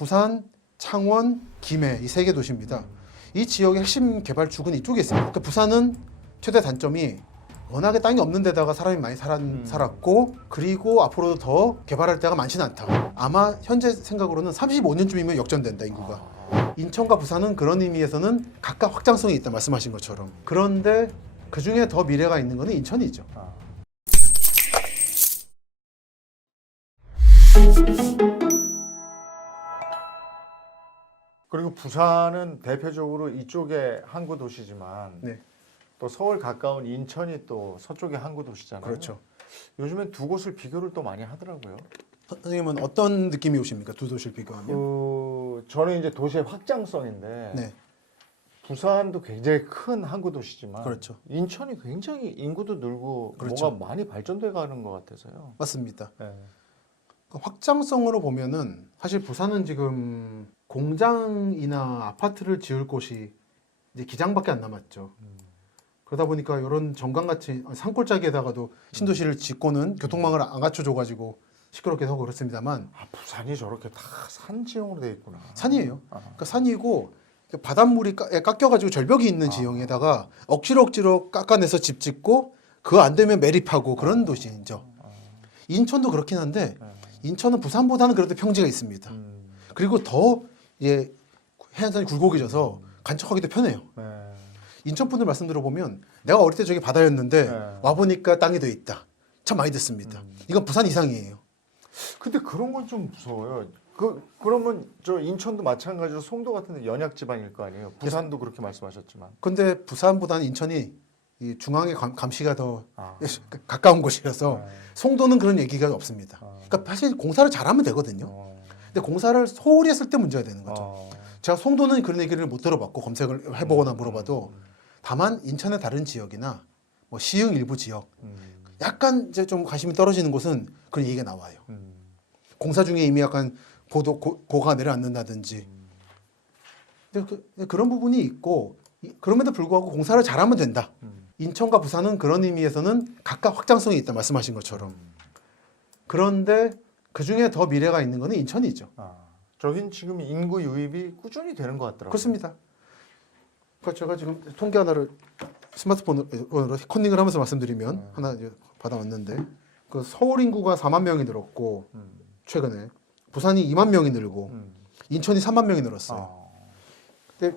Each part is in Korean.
부산, 창원, 김해 이 세 개 도시입니다. 이 지역의 핵심 개발축은 이쪽에 있습니다. 그러니까 부산은 최대 단점이 워낙에 땅이 없는 데다가 사람이 많이 살았고 그리고 앞으로도 더 개발할 데가 많지는 않다. 아마 현재 생각으로는 35년쯤이면 역전된다 인구가. 인천과 부산은 그런 의미에서는 각각 확장성이 있다 말씀하신 것처럼. 그런데 그중에 더 미래가 있는 것은 인천이죠. 그리고 부산은 대표적으로 이쪽에 항구 도시지만 네. 또 서울 가까운 인천이 또 서쪽의 항구 도시잖아요. 그렇죠. 요즘엔 두 곳을 비교를 또 많이 하더라고요. 선생님은 어떤 느낌이 오십니까? 두 도시를 비교하면? 저는 이제 도시의 확장성인데 네. 부산도 굉장히 큰 항구 도시지만 그렇죠. 인천이 굉장히 인구도 늘고 그렇죠. 뭔가 많이 발전돼 가는 것 같아서요. 맞습니다. 네. 그 확장성으로 보면은 사실 부산은 지금 공장이나 아파트를 지을 곳이 이제 기장밖에 안 남았죠. 그러다 보니까 이런 정강같이 산골짜기에다가도 신도시를 짓고는 교통망을 안 갖춰줘가지고 시끄럽게 하고 그렇습니다만 부산이 저렇게 다 산 지형으로 돼 있구나. 산이에요. 그러니까 산이고 바닷물이 깎여가지고 절벽이 있는 지형에다가 억지로 깎아내서 집 짓고 그거 안 되면 매립하고 그런 도시죠. 인천도 그렇긴 한데 인천은 부산보다는 그래도 평지가 있습니다. 그리고 더 예, 해안선이 굴곡해져서 간척하기도 편해요. 인천 분들 말씀 들어보면 내가 어릴 때 저기 바다였는데 와보니까 땅이 돼 있다. 참 많이 듣습니다. 이건 부산 이상이에요. 근데 그런 건 좀 무서워요. 그러면 저 인천도 마찬가지로 송도 같은 데 연약 지방일 거 아니에요. 부산도 그렇게 말씀하셨지만. 근데 부산보다는 인천이 이 중앙의 감시가 더 가까운 곳이라서 송도는 그런 얘기가 없습니다. 그러니까 사실 공사를 잘하면 되거든요. 근데 공사를 소홀히 했을 때 문제가 되는 거죠. 제가 송도는 그런 얘기를 못 들어봤고 검색을 해보거나 물어봐도 다만 인천의 다른 지역이나 뭐 시흥 일부 지역 약간 이제 좀 관심이 떨어지는 곳은 그런 얘기가 나와요. 공사 중에 이미 약간 고가 내려앉는다든지 그런 부분이 있고 그럼에도 불구하고 공사를 잘하면 된다. 인천과 부산은 그런 의미에서는 각각 확장성이 있다 말씀하신 것처럼. 그런데 그중에 더 미래가 있는 것은 인천이죠. 저긴 지금 인구 유입이 꾸준히 되는 것 같더라고요. 그렇습니다. 그러니까 제가 지금 통계 하나를 스마트폰으로 컨닝을 하면서 말씀드리면 하나 이제 받아왔는데 그 서울 인구가 4만 명이 늘었고 최근에 부산이 2만 명이 늘고 인천이 3만 명이 늘었어요. 근데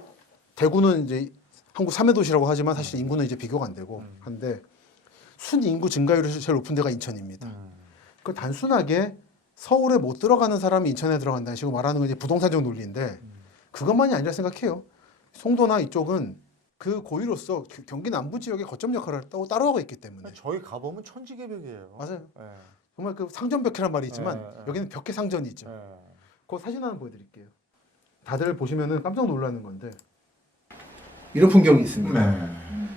대구는 이제 한국 3회 도시라고 하지만 사실 인구는 이제 비교가 안 되고 한데 순 인구 증가율이 제일 높은 데가 인천입니다. 그 단순하게 서울에 못 들어가는 사람이 인천에 들어간다는 식으로 말하는 건 이제 부동산적 논리인데 그것만이 아니라 생각해요. 송도나 이쪽은 그 고유로서 경기 남부 지역의 거점 역할을 따로하고 있기 때문에 저희 가보면 천지개벽이에요. 맞아요. 네. 정말 그 상전벽해란 말이 있지만 네. 여기는 벽해 상전이죠. 네. 그 사진 하나 보여드릴게요. 다들 보시면은 깜짝 놀라는 건데 이런 풍경이 있습니다.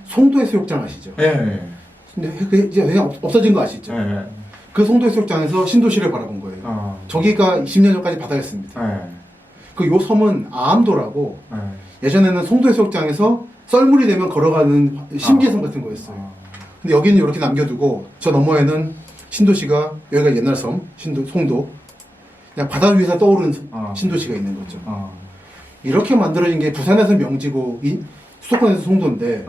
송도 해수욕장 아시죠? 네. 근데 그게 이제 그냥 없어진 거 아시죠? 네. 그 송도 해수욕장에서 신도시를 바라본 거예요. 저기가 20년 전까지 바다였습니다. 그 요 섬은 아암도라고 예전에는 송도 해수욕장에서 썰물이 되면 걸어가는 신기해섬 같은 거였어요. 근데 여기는 이렇게 남겨두고 저 너머에는 신도시가 여기가 옛날 섬 송도 그냥 바다 위에서 떠오르는 신도시가 있는 거죠. 이렇게 만들어진 게 부산에서 명지고 수도권에서 송도인데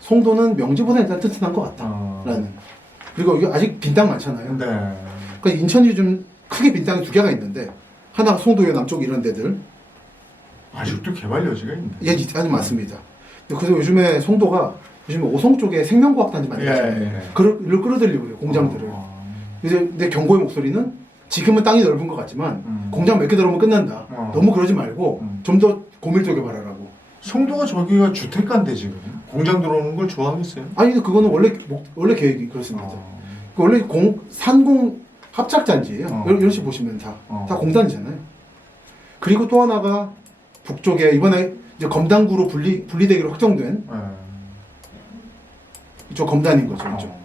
송도는 명지보다 일단 튼튼한 것 같다라는. 그리고 여기 아직 빈 땅 많잖아요. 그러니까 인천이 좀 크게 빈 땅이 두 개가 있는데 하나가 송도요 남쪽 이런 데들 아직도 개발 여지가 있네. 예, 아주 많습니다. 그래서 요즘에 송도가 요즘에 오송 쪽에 생명과학단지 만들잖아요. 그를 끌어들이려고 해요, 공장들을. 근데 경고의 목소리는 지금은 땅이 넓은 것 같지만 공장 몇 개 들어오면 끝난다. 너무 그러지 말고 좀 더 고밀도 개발하라고. 송도가 저기가 주택가인데 지금 공장 들어오는 걸 좋아하겠어요? 아니 그거는 원래 계획이 그렇습니다. 원래 산공 합작단지예요. 이런 식으로 보시면 다 공단이잖아요. 그리고 또 하나가 북쪽에 이번에 이제 검단구로 분리되기로 확정된 이쪽 검단인 거죠. 이쪽.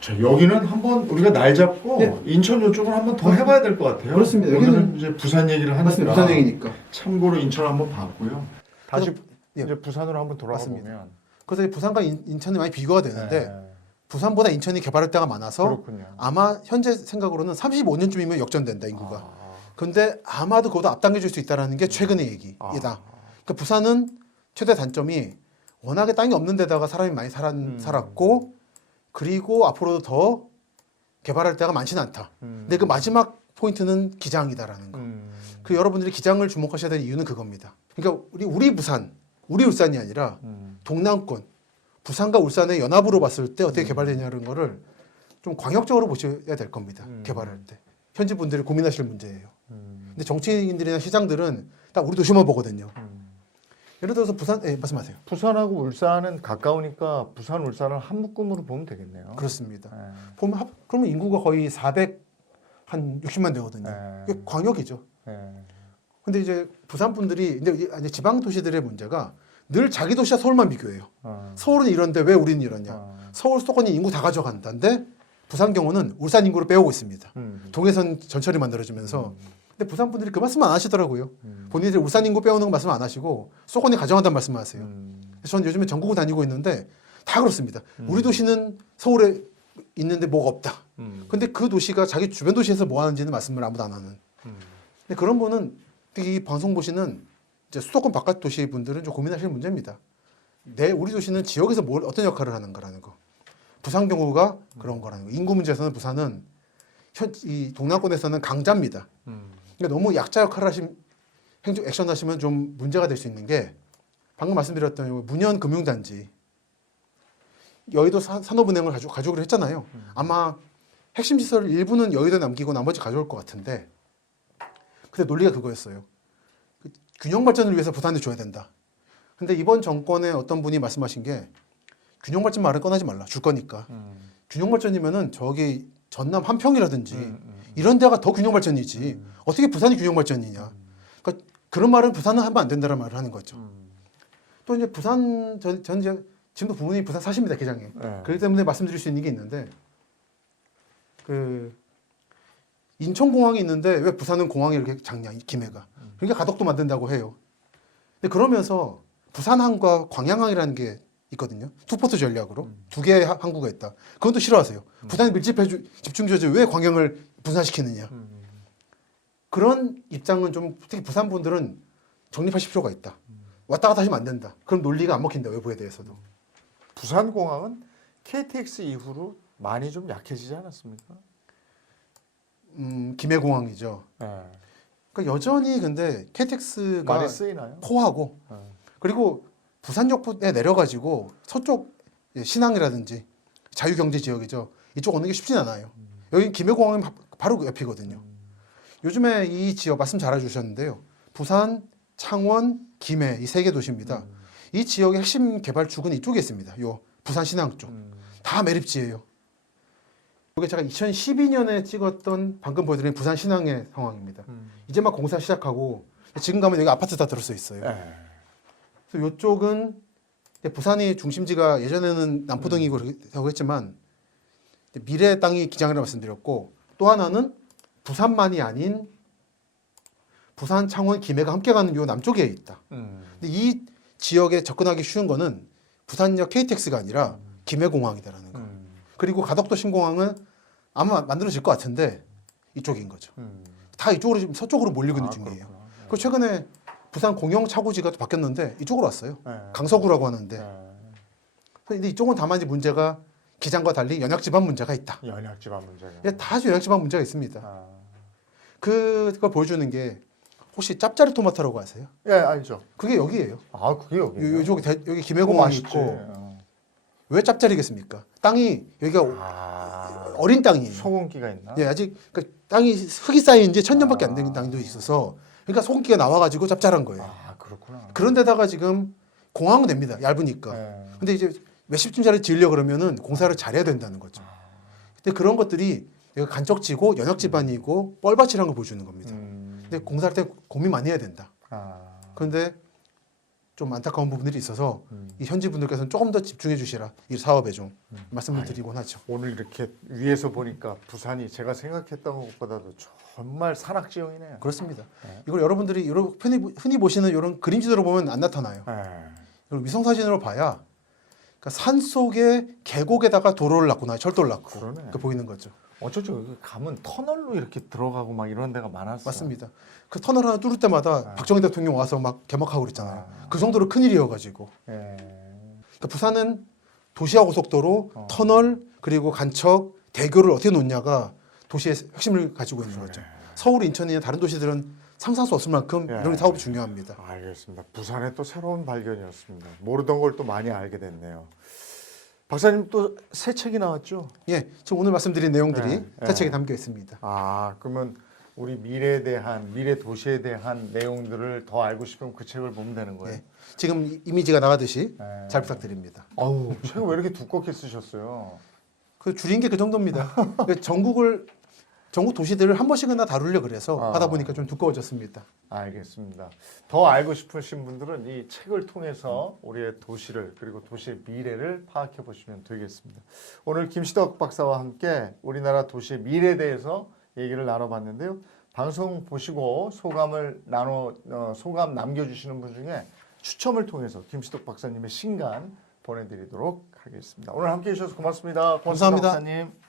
자, 여기는 한번 우리가 날 잡고 인천 이쪽을 한번 더 해봐야 될 것 같아요. 그렇습니다. 여기는 이제 부산 얘기를 하니까 부산 얘기니까. 참고로 인천 한번 봤고요. 다시 예. 이제 부산으로 한번 돌아가 맞습니다. 보면 그래서 부산과 인천이 많이 비교가 되는데 부산보다 인천이 개발할 데가 많아서 그렇군요. 아마 현재 생각으로는 35년쯤이면 역전된다 인구가. 근데 아마도 그보다 앞당겨질 수 있다는 게 최근의 얘기이다. 그러니까 부산은 최대 단점이 워낙에 땅이 없는 데다가 사람이 많이 살았고 그리고 앞으로도 더 개발할 데가 많지는 않다. 근데 그 마지막 포인트는 기장이다라는 거. 그 여러분들이 기장을 주목하셔야 될 이유는 그겁니다. 그러니까 우리 부산, 우리 울산이 아니라 동남권, 부산과 울산의 연합으로 봤을 때 어떻게 개발되냐는 거를 좀 광역적으로 보셔야 될 겁니다. 개발할 때. 현지 분들이 고민하실 문제예요. 근데 정치인들이나 시장들은 딱 우리 도시만 보거든요. 예를 들어서 부산, 말씀하세요. 부산하고 울산은 가까우니까 부산, 울산을 한 묶음으로 보면 되겠네요. 그렇습니다. 네. 보면 그러면 인구가 거의 460만 되거든요. 네. 이게 광역이죠. 네. 근데 이제 부산 분들이 이제 지방 도시들의 문제가 늘 자기 도시와 서울만 비교해요. 서울은 이런데 왜 우리는 이러냐? 서울 수도권이 인구 다 가져간다는데 부산 경우는 울산 인구를 빼오고 있습니다. 동해선 전철이 만들어지면서. 근데 부산 분들이 그 말씀 안 하시더라고요. 본인들이 울산 인구 빼오는 거 말씀 안 하시고 수도권이 가져간다는 말씀만 하세요. 그래서 저는 요즘에 전국을 다니고 있는데 다 그렇습니다. 우리 도시는 서울에 있는데 뭐가 없다. 근데 그 도시가 자기 주변 도시에서 뭐 하는지는 말씀을 아무도 안 하는. 근데 그런 분은 특히 이 방송 보시는 이제 수도권 바깥 도시 분들은 좀 고민하시는 문제입니다. 우리 도시는 지역에서 어떤 역할을 하는가라는 거. 부산 경우가 그런 거라는 거. 인구 문제에서는 부산은 이 동남권에서는 강자입니다. 그러니까 너무 약자 역할을 액션 하시면 좀 문제가 될 수 있는 게 방금 말씀드렸던 문현 금융단지 여의도 산업은행을 가져오기로 했잖아요. 아마 핵심 시설 일부는 여의도에 남기고 나머지 가져올 것 같은데 근데 논리가 그거였어요. 균형 발전을 위해서 부산에 줘야 된다. 근데 이번 정권의 어떤 분이 말씀하신 게 균형 발전 말은 꺼내지 말라. 줄 거니까. 균형 발전이면은 저기 전남 한평이라든지 이런 데가 더 균형 발전이지. 어떻게 부산이 균형 발전이냐. 그러니까 그런 말은 부산은 하면 안 된다는 말을 하는 거죠. 또 이제 부산 전 이제 지금도 부모님이 부산 사십니다, 기장에. 그렇기 때문에 말씀드릴 수 있는 게 있는데 그 인천공항이 있는데 왜 부산은 공항이 이렇게 작냐, 김해가. 그러니까 가덕도 만든다고 해요. 근데 그러면서 부산항과 광양항이라는 게 있거든요. 투포트 전략으로 두 개의 항구가 있다. 그건 또 싫어하세요. 부산이 집중주의지 왜 광양을 분산시키느냐. 그런 입장은 좀 특히 부산 분들은 정립하실 필요가 있다. 왔다 갔다 하시면 안 된다. 그럼 논리가 안 먹힌다. 외부에 대해서도. 부산공항은 KTX 이후로 많이 좀 약해지지 않았습니까? 김해공항이죠. 네. 그러니까 여전히 근데 KTX가 많이 쓰이나요? 포하고 그리고 부산역에 내려가지고 서쪽 신항이라든지 자유경제 지역이죠. 이쪽 오는 게 쉽진 않아요. 여기 김해공항은 바로 옆이거든요. 요즘에 이 지역 말씀 잘 해주셨는데요. 부산, 창원, 김해 이 세 개 도시입니다. 이 지역의 핵심 개발축은 이쪽에 있습니다. 요 부산 신항 쪽. 다 매립지예요. 이게 제가 2012년에 찍었던 방금 보여드린 부산 신항의 상황입니다. 이제 막 공사 시작하고 지금 가면 여기 아파트 다 들어서 있어요. 그래서 이쪽은 부산이 중심지가 예전에는 남포동이고 라고 했지만 미래의 땅이 기장이라고 말씀드렸고 또 하나는 부산만이 아닌 부산, 창원, 김해가 함께 가는 요 남쪽에 있다. 근데 이 지역에 접근하기 쉬운 거는 부산역 KTX가 아니라 김해공항이다라는 거. 그리고 가덕도 신공항은 아마 만들어질 것 같은데 이쪽인 거죠. 다 이쪽으로 지금 서쪽으로 몰리고 있는 중이에요. 그 최근에 부산 공영 차고지가 또 바뀌었는데 이쪽으로 왔어요. 강서구라고 하는데. 근데 이쪽은 다만 이제 문제가 기장과 달리 연약지방 문제가 있다. 연약지방 문제가. 다 연약지방 문제가 있습니다. 그걸 보여주는 게 혹시 짭짜리 토마토라고 아세요? 예, 알죠. 그게 여기예요. 아, 그게 여기예요? 여기 김해공항이 있고 왜 짭짜리겠습니까? 땅이 여기가 어린 땅이에요. 소금기가 있나? 예, 아직 그 땅이 흙이 쌓인 지 1000년밖에 안 된 땅도 있어서 그러니까 소금기가 나와가지고 짭짤한 거예요. 아, 그렇구나. 그런데다가 지금 공항은 됩니다. 얇으니까. 근데 이제 몇십 층짜리 지으려 그러면은 공사를 잘해야 된다는 거죠. 근데 그런 것들이 여기가 간척지고 연약지반이고 뻘밭이라는 걸 보여주는 겁니다. 근데 공사할 때 고민 많이 해야 된다. 그런데 좀 안타까운 부분들이 있어서 이 현지 분들께서는 조금 더 집중해 주시라 이 사업에 좀 말씀을 드리곤 하죠. 오늘 이렇게 위에서 보니까 부산이 제가 생각했던 것보다도 정말 산악지형이네요. 그렇습니다. 이걸 여러분들이 흔히 보시는 이런 그림지도로 보면 안 나타나요. 이걸 위성 사진으로 봐야 그러니까 산 속에 계곡에다가 도로를 놨구나, 철도를 놨고 그러네. 그 보이는 거죠. 어쩌죠? 여기 가면 터널로 이렇게 들어가고 막 이런 데가 많았어요. 맞습니다. 그 터널 하나 뚫을 때마다 아. 박정희 대통령 와서 막 개막하고 그랬잖아요. 아. 그 정도로 큰일이어가지고. 예. 그러니까 부산은 도시와 고속도로, 터널, 그리고 간척, 대교를 어떻게 놓냐가 도시의 핵심을 가지고 있는 거죠. 서울, 인천이나 다른 도시들은 상상할 수 없을 만큼 예. 이런 사업이 중요합니다. 알겠습니다. 부산의 또 새로운 발견이었습니다. 모르던 걸 또 많이 알게 됐네요. 박사님 또 새 책이 나왔죠? 예, 지금 오늘 말씀드린 내용들이 네, 네. 새 책에 담겨 있습니다. 아, 그러면 우리 미래에 대한 미래 도시에 대한 내용들을 더 알고 싶으면 그 책을 보면 되는 거예요. 예, 지금 이미지가 나가듯이 네. 잘 부탁드립니다. 아우, 책을 왜 이렇게 두껍게 쓰셨어요? 그 줄인 게 그 정도입니다. 그 전국 도시들을 한 번씩은 다 다루려고 그래서 아. 하다 보니까 좀 두꺼워졌습니다. 알겠습니다. 더 알고 싶으신 분들은 이 책을 통해서 우리의 도시를 그리고 도시의 미래를 파악해 보시면 되겠습니다. 오늘 김시덕 박사와 함께 우리나라 도시의 미래에 대해서 얘기를 나눠봤는데요. 방송 보시고 소감 남겨주시는 분 중에 추첨을 통해서 김시덕 박사님의 신간 보내드리도록 하겠습니다. 오늘 함께해 주셔서 고맙습니다. 고맙습니다, 감사합니다. 박사님.